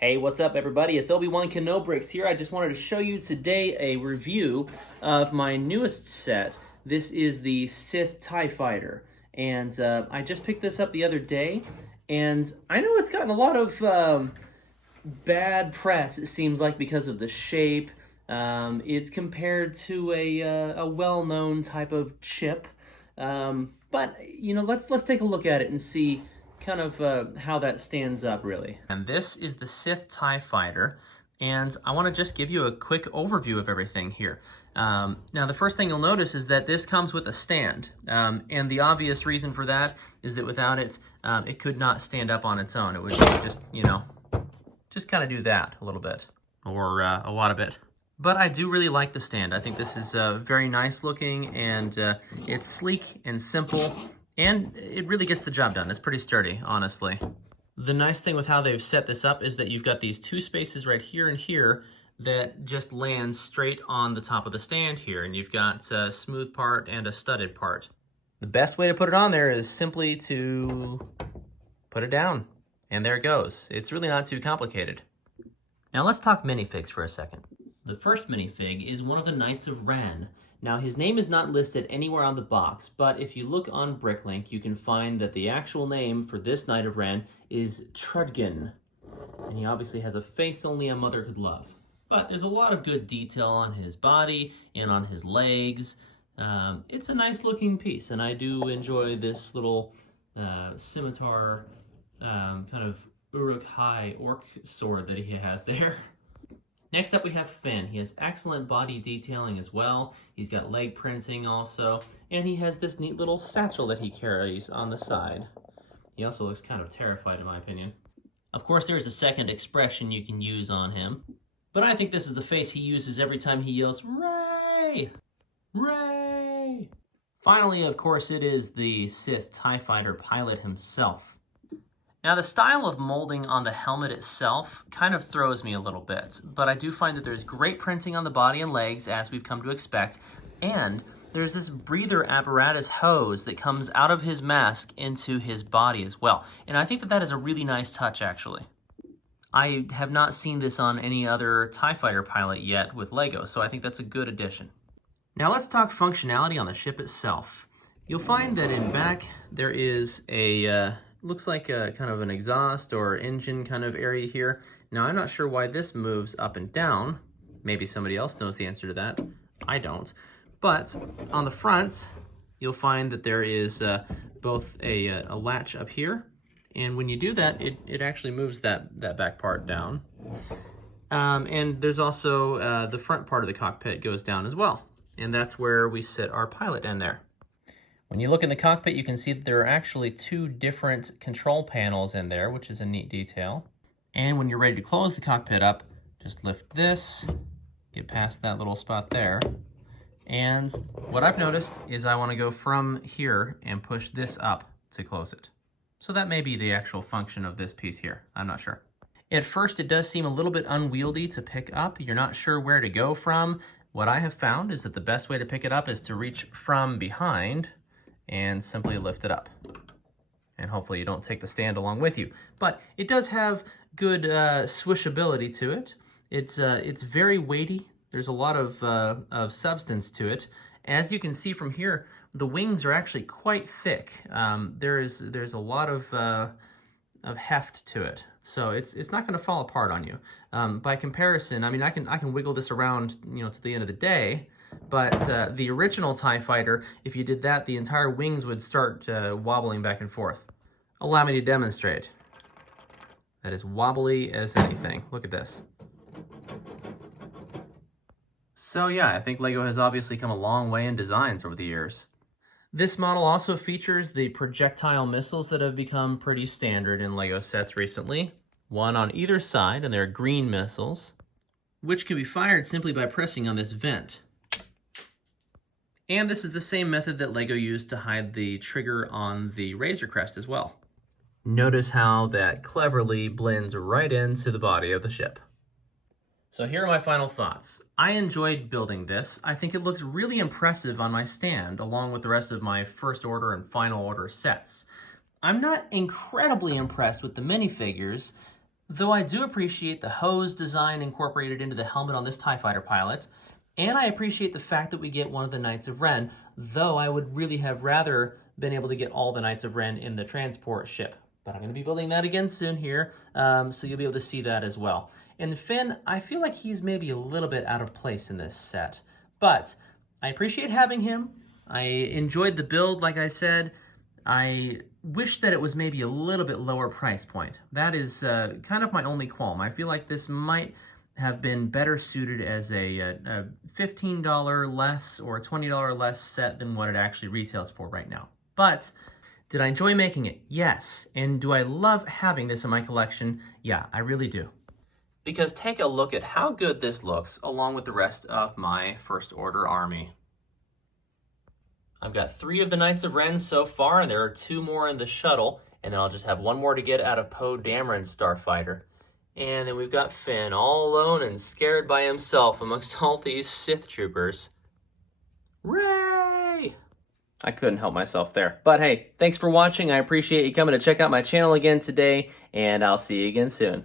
Hey, what's up everybody? It's Obi-Wan Kenobrix here. I just wanted to show you today a review of my newest set. This is the Sith TIE Fighter. And I just picked this up the other day. And I know it's gotten a lot of bad press, it seems like, because of the shape. It's compared to a well-known type of ship. But, you know, let's take a look at it and see kind of how that stands up, really. And this is the Sith TIE Fighter, and I want to just give you a quick overview of everything here. Now, the first thing you'll notice is that this comes with a stand, and the obvious reason for that is that without it, it could not stand up on its own. It would just, you know, just kind of do that a little bit, or a lot of it. But I do really like the stand. I think this is very nice looking, and it's sleek and simple. And it really gets the job done. It's pretty sturdy, honestly. The nice thing with how they've set this up is that you've got these two spaces right here and here that just land straight on the top of the stand here. And you've got a smooth part and a studded part. The best way to put it on there is simply to put it down. And there it goes. It's really not too complicated. Now let's talk minifigs for a second. The first minifig is one of the Knights of Ren. Now, his name is not listed anywhere on the box, but if you look on Bricklink, you can find that the actual name for this Knight of Ren is Trudgen. And he obviously has a face only a mother could love. But there's a lot of good detail on his body and on his legs. It's a nice looking piece, and I do enjoy this little scimitar kind of Uruk-hai orc sword that he has there. Next up we have Finn. He has excellent body detailing as well. He's got leg printing also, and he has this neat little satchel that he carries on the side. He also looks kind of terrified in my opinion. Of course there's a second expression you can use on him, but I think this is the face he uses every time he yells, "Rey! Rey!" Finally, of course, it is the Sith TIE Fighter pilot himself. Now, the style of molding on the helmet itself kind of throws me a little bit, but I do find that there's great printing on the body and legs, as we've come to expect, and there's this breather apparatus hose that comes out of his mask into his body as well, and I think that that is a really nice touch, actually. I have not seen this on any other TIE Fighter pilot yet with LEGO, so I think that's a good addition. Now, let's talk functionality on the ship itself. You'll find that in back there is a looks like a kind of an exhaust or engine kind of area here. Now, I'm not sure why this moves up and down. Maybe somebody else knows the answer to that. I don't. But on the front, you'll find that there is both a latch up here, and when you do that, it actually moves that back part down. And there's also the front part of the cockpit goes down as well, and that's where we sit our pilot in there. When you look in the cockpit, you can see that there are actually two different control panels in there, which is a neat detail. And when you're ready to close the cockpit up, just lift this, get past that little spot there. And what I've noticed is I want to go from here and push this up to close it. So that may be the actual function of this piece here. I'm not sure. At first, it does seem a little bit unwieldy to pick up. You're not sure where to go from. What I have found is that the best way to pick it up is to reach from behind and simply lift it up. And hopefully you don't take the stand along with you. But it does have good swishability to it. It's very weighty. There's a lot of substance to it. As you can see from here, the wings are actually quite thick. There's a lot of heft to it. So it's not going to fall apart on you. By comparison, I mean, I can wiggle this around, you know, to the end of the day. But the original TIE Fighter, if you did that, the entire wings would start wobbling back and forth. Allow me to demonstrate. That is wobbly as anything. Look at this. So yeah, I think LEGO has obviously come a long way in designs over the years. This model also features the projectile missiles that have become pretty standard in LEGO sets recently. One on either side, and they're green missiles, which can be fired simply by pressing on this vent. And this is the same method that LEGO used to hide the trigger on the Razor Crest as well. Notice how that cleverly blends right into the body of the ship. So here are my final thoughts. I enjoyed building this. I think it looks really impressive on my stand, along with the rest of my first order and final order sets. I'm not incredibly impressed with the minifigures, Though I do appreciate the hose design incorporated into the helmet on this TIE Fighter pilot, and I appreciate the fact that we get one of the Knights of Ren, though I would really have rather been able to get all the Knights of Ren in the transport ship. But I'm going to be building that again soon here, so you'll be able to see that as well. And Finn, I feel like he's maybe a little bit out of place in this set, but I appreciate having him. I enjoyed the build, like I said. I wish that it was maybe a little bit lower price point. That is kind of my only qualm. I feel like this might have been better suited as a $15 less or a $20 less set than what it actually retails for right now. But did I enjoy making it? Yes. And do I love having this in my collection? Yeah, I really do. Because take a look at how good this looks along with the rest of my First Order army. I've got 3 of the Knights of Ren so far, and there are 2 more in the shuttle, and then I'll just have 1 more to get out of Poe Dameron's starfighter. And then we've got Finn all alone and scared by himself amongst all these Sith troopers. Ray! I couldn't help myself there. But hey, thanks for watching. I appreciate you coming to check out my channel again today, and I'll see you again soon.